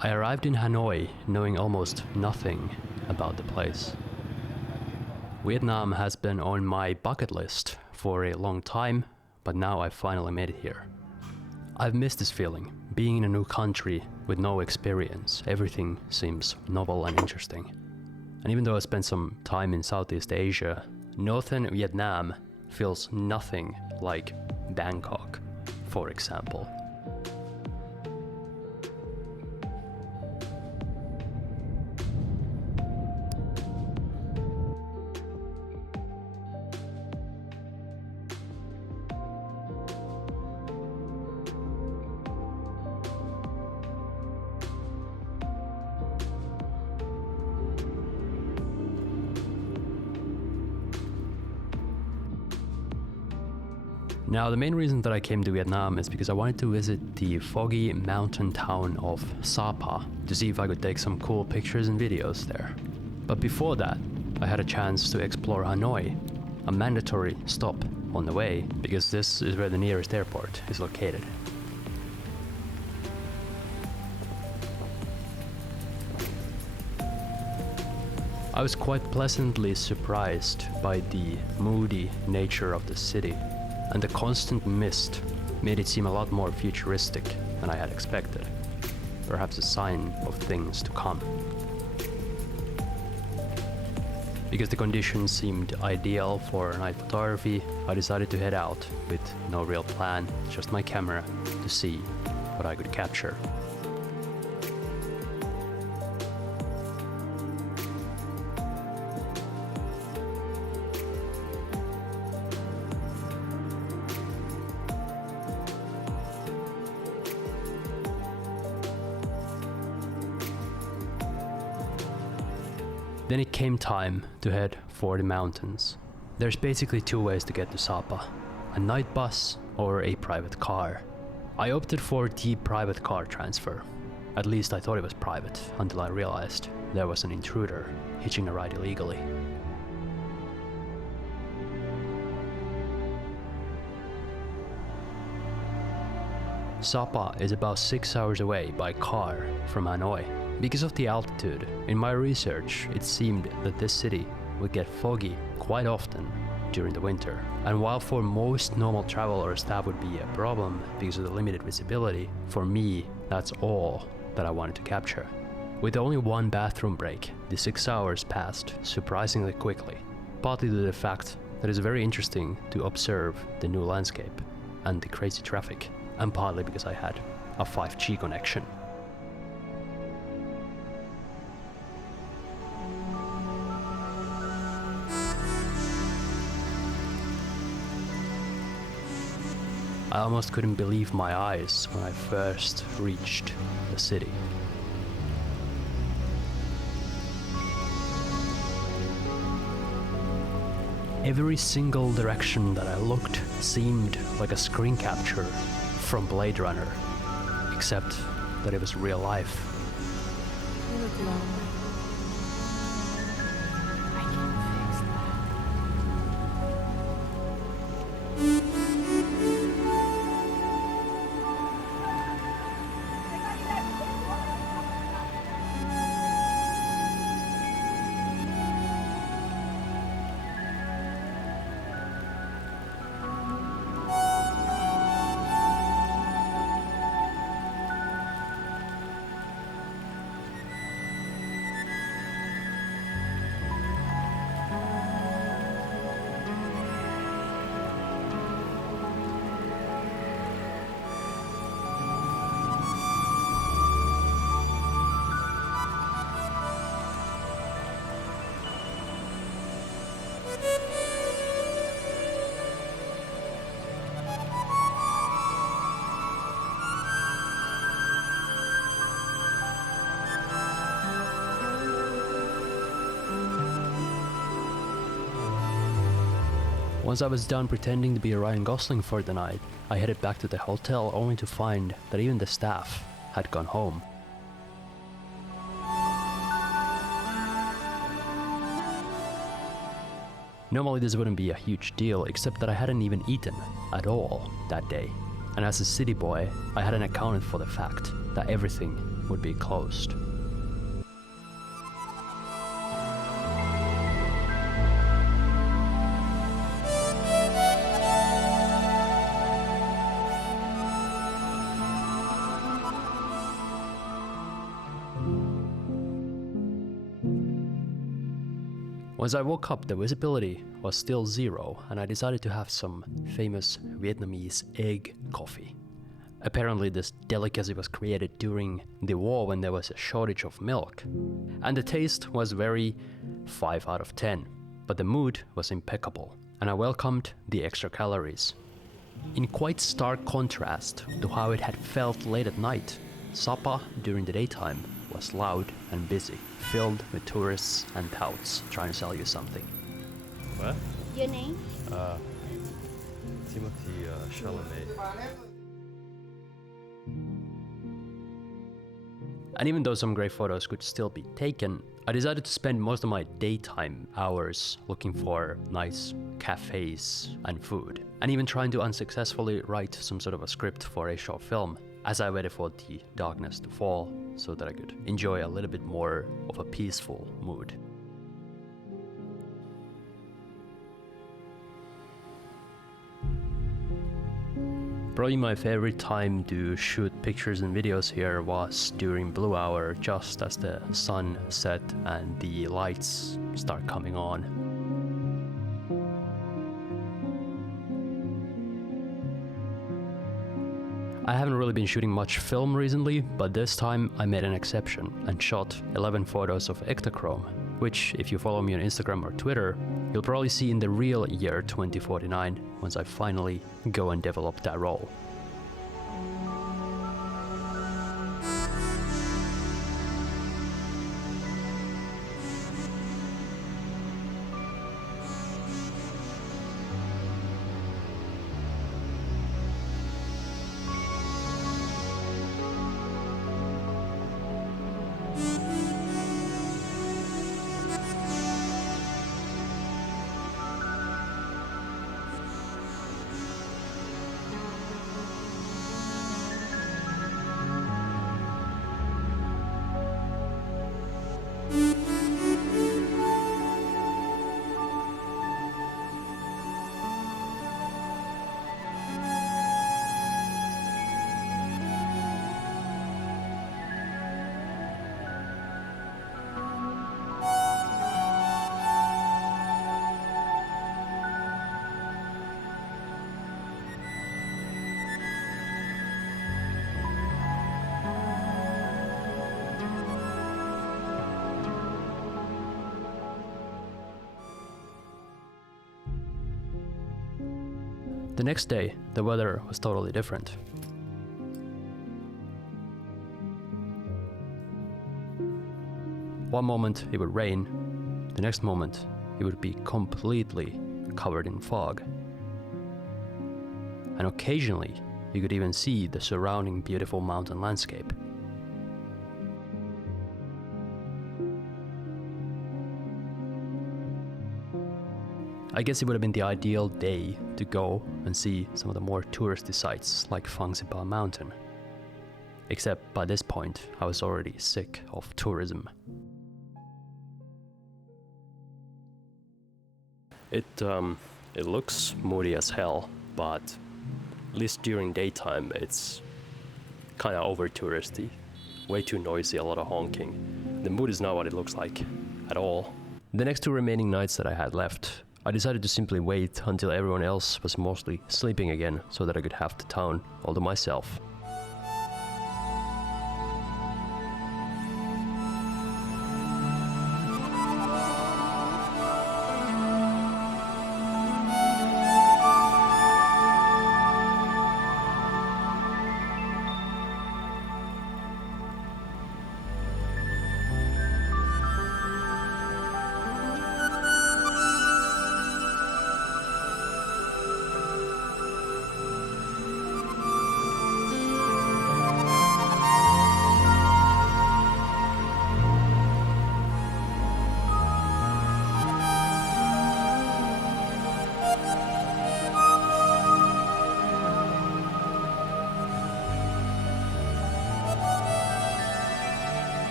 I arrived in Hanoi knowing almost nothing about the place. Vietnam has been on my bucket list for a long time, but now I finally made it here. I've missed this feeling, being in a new country with no experience. Everything seems novel and interesting. And even though I spent some time in Southeast Asia, northern Vietnam feels nothing like Bangkok, for example. Now, the main reason that I came to Vietnam is because I wanted to visit the foggy mountain town of Sapa to see if I could take some cool pictures and videos there. But before that, I had a chance to explore Hanoi, a mandatory stop on the way, because this is where the nearest airport is located. I was quite pleasantly surprised by the moody nature of the city, and the constant mist made it seem a lot more futuristic than I had expected. Perhaps a sign of things to come. Because the conditions seemed ideal for night photography, I decided to head out with no real plan, just my camera, to see what I could capture. Then it came time to head for the mountains. There's basically two ways to get to Sapa, a night bus or a private car. I opted for the private car transfer. At least I thought it was private, until I realized there was an intruder hitching a ride illegally. Sapa is about 6 hours away by car from Hanoi. Because of the altitude, in my research it seemed that this city would get foggy quite often during the winter. And while for most normal travelers that would be a problem because of the limited visibility, for me that's all that I wanted to capture. With only one bathroom break, the 6 hours passed surprisingly quickly, partly due to the fact that it's very interesting to observe the new landscape and the crazy traffic, and partly because I had a 5G connection. I almost couldn't believe my eyes when I first reached the city. Every single direction that I looked seemed like a screen capture from Blade Runner, except that it was real life. You look lonely. I can fix that. Once I was done pretending to be Ryan Gosling for the night, I headed back to the hotel only to find that even the staff had gone home. Normally this wouldn't be a huge deal, except that I hadn't even eaten at all that day. And as a city boy, I hadn't accounted for the fact that everything would be closed. Once I woke up, the visibility was still zero, and I decided to have some famous Vietnamese egg coffee. Apparently this delicacy was created during the war when there was a shortage of milk. And the taste was very 5 out of 10, but the mood was impeccable, and I welcomed the extra calories. In quite stark contrast to how it had felt late at night, Sapa during the daytime was loud and busy, filled with tourists and touts trying to sell you something. What? Your name? Timothy Chalamet. And even though some great photos could still be taken, I decided to spend most of my daytime hours looking for nice cafes and food, and even trying to unsuccessfully write some sort of a script for a short film as I waited for the darkness to fall so that I could enjoy a little bit more of a peaceful mood. Probably my favorite time to shoot pictures and videos here was during blue hour, just as the sun set and the lights start coming on. I haven't really been shooting much film recently, but this time I made an exception and shot 11 photos of Ektachrome, which, if you follow me on Instagram or Twitter, you'll probably see in the real year 2049 once I finally go and develop that role. The next day, the weather was totally different. One moment it would rain, the next moment it would be completely covered in fog. And occasionally you could even see the surrounding beautiful mountain landscape. I guess it would have been the ideal day to go and see some of the more touristy sites like Sapa Mountain. Except by this point, I was already sick of tourism. It looks moody as hell, but at least during daytime it's kind of over touristy, way too noisy, a lot of honking. The mood is not what it looks like at all. The next 2 remaining nights that I had left, I decided to simply wait until everyone else was mostly sleeping again so that I could have the town all to myself.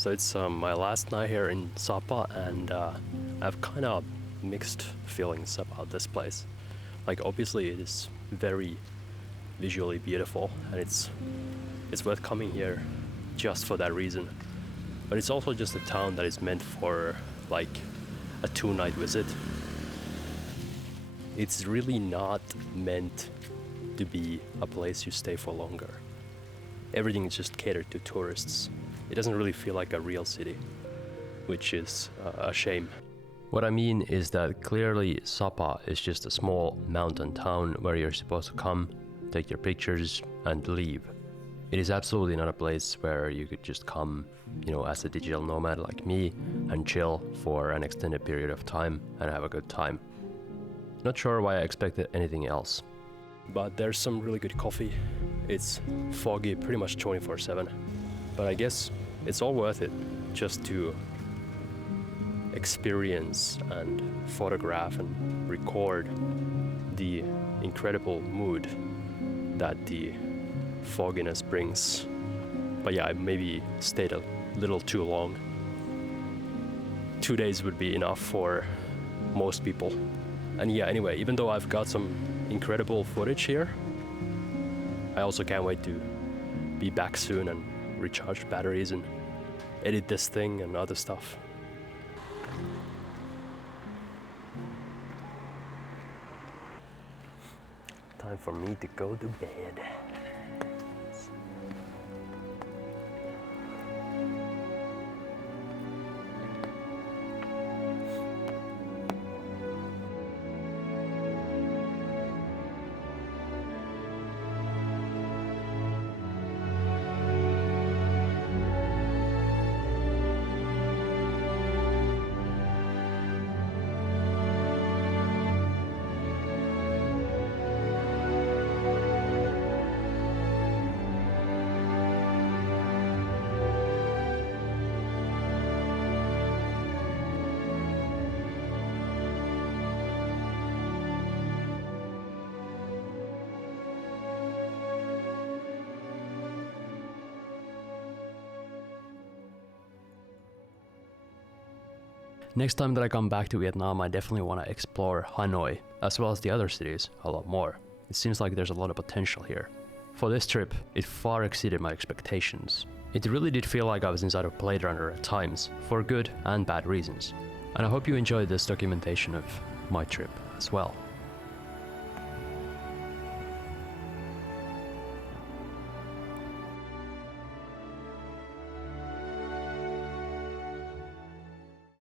So it's my last night here in Sapa, and I have kind of mixed feelings about this place. Like, obviously it is very visually beautiful, and it's worth coming here just for that reason. But it's also just a town that is meant for like a 2-night visit. It's really not meant to be a place you stay for longer. Everything is just catered to tourists. It doesn't really feel like a real city, which is a shame. What I mean is that clearly Sapa is just a small mountain town where you're supposed to come, take your pictures, and leave. It is absolutely not a place where you could just come, you know, as a digital nomad like me and chill for an extended period of time and have a good time. Not sure why I expected anything else. But there's some really good coffee. It's foggy pretty much 24/7. But I guess it's all worth it just to experience and photograph and record the incredible mood that the fogginess brings. But yeah, I maybe stayed a little too long. 2 days would be enough for most people. And yeah, anyway, even though I've got some incredible footage here, I also can't wait to be back soon and recharge batteries and edit this thing and other stuff. Time for me to go to bed. Next time that I come back to Vietnam, I definitely want to explore Hanoi, as well as the other cities, a lot more. It seems like there's a lot of potential here. For this trip, it far exceeded my expectations. It really did feel like I was inside of Blade Runner at times, for good and bad reasons. And I hope you enjoyed this documentation of my trip as well.